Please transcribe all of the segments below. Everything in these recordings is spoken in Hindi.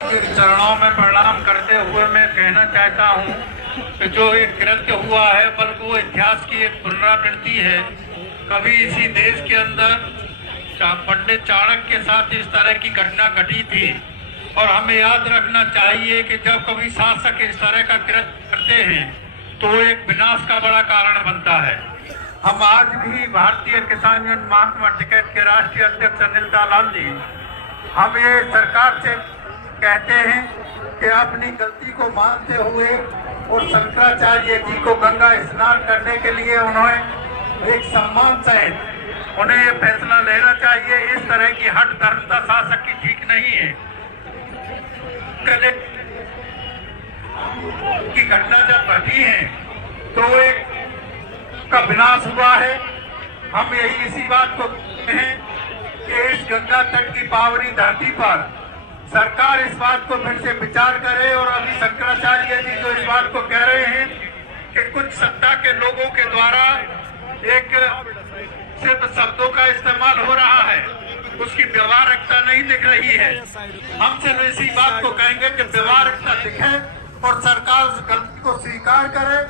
चरणों में प्रणाम करते हुए मैं कहना चाहता हूं कि जो एक कृत्य हुआ है बल्कि वो इतिहास की एक पुनरावृत्ति है। कभी इसी देश के अंदर पंडित चाणक्य के साथ इस तरह की घटना घटी थी और हमें याद रखना चाहिए कि जब कभी शासक इस तरह का कृत्य करते हैं तो एक विनाश का बड़ा कारण बनता है। हम आज भी भारतीय किसान यूनियन महात्मा टिकैत के राष्ट्रीय अध्यक्ष अनिल दलाल जी हम ये सरकार से कहते हैं कि अपनी गलती को मानते हुए और शंकराचार्य जी को गंगा स्नान करने के लिए उन्होंने एक सम्मान सहित उन्हें ये फैसला लेना चाहिए। इस तरह की हट धर्मता शासक की ठीक नहीं है। की घटना जब घटी है तो एक का विनाश हुआ है। हम यही इसी बात को कहते हैं कि इस गंगा तट की पावनी धरती पर सरकार इस बात को फिर से विचार करे। और अभी शंकराचार्य जी जो इस बात को कह रहे हैं कि कुछ सत्ता के लोगों के द्वारा एक सिर्फ शब्दों का इस्तेमाल हो रहा है, उसकी व्यवहारिकता नहीं दिख रही है। हम सिर्फ इसी बात को कहेंगे कि व्यवहारिकता दिखे और सरकार उस गलती को स्वीकार करे।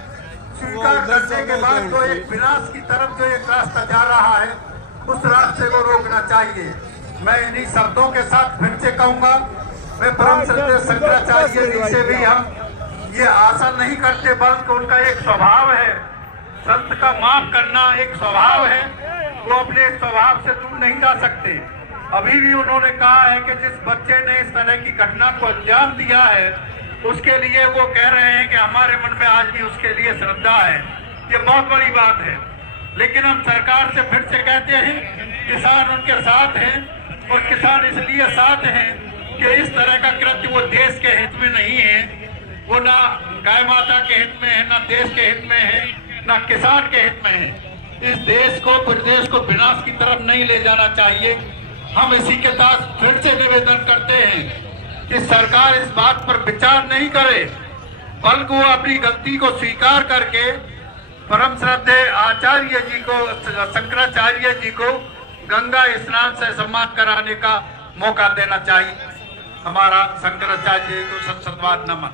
स्वीकार करने के बाद जो एक विनाश की तरफ जो एक रास्ता जा रहा है उस रास्ते को रोकना चाहिए। मैं इन्हीं शब्दों के साथ फिर से कहूंगा, मैं परम श्रद्धेय शंकराचार्य जी से भी हम ये आशा नहीं करते बल्कि उनका एक स्वभाव है, संत का माफ करना एक स्वभाव है, वो अपने स्वभाव से दूर नहीं जा सकते। अभी भी उन्होंने कहा है कि जिस बच्चे ने इस तरह की घटना को अंजाम दिया है उसके लिए वो कह रहे हैं कि हमारे मन में आज भी उसके लिए श्रद्धा है। ये बहुत बड़ी बात है। लेकिन हम सरकार से फिर से कहते हैं किसान उनके साथ हैं और किसान इसलिए साथ हैं कि इस तरह का कृत्य वो देश के हित में नहीं है, वो ना गाय माता के हित में है, ना देश के हित में है, ना किसान के हित में है। इस देश को प्रदेश को विनाश की तरफ नहीं ले जाना चाहिए। हम इसी के साथ फिर से निवेदन करते हैं कि सरकार इस बात पर विचार नहीं करे बल्कि वो अपनी गलती को स्वीकार करके परम श्रद्धेय आचार्य जी को, शंकराचार्य जी को गंगा स्नान से सम्मान कराने का मौका देना चाहिए। हमारा शंकराचार्य जी को शत-शतवाद नमन।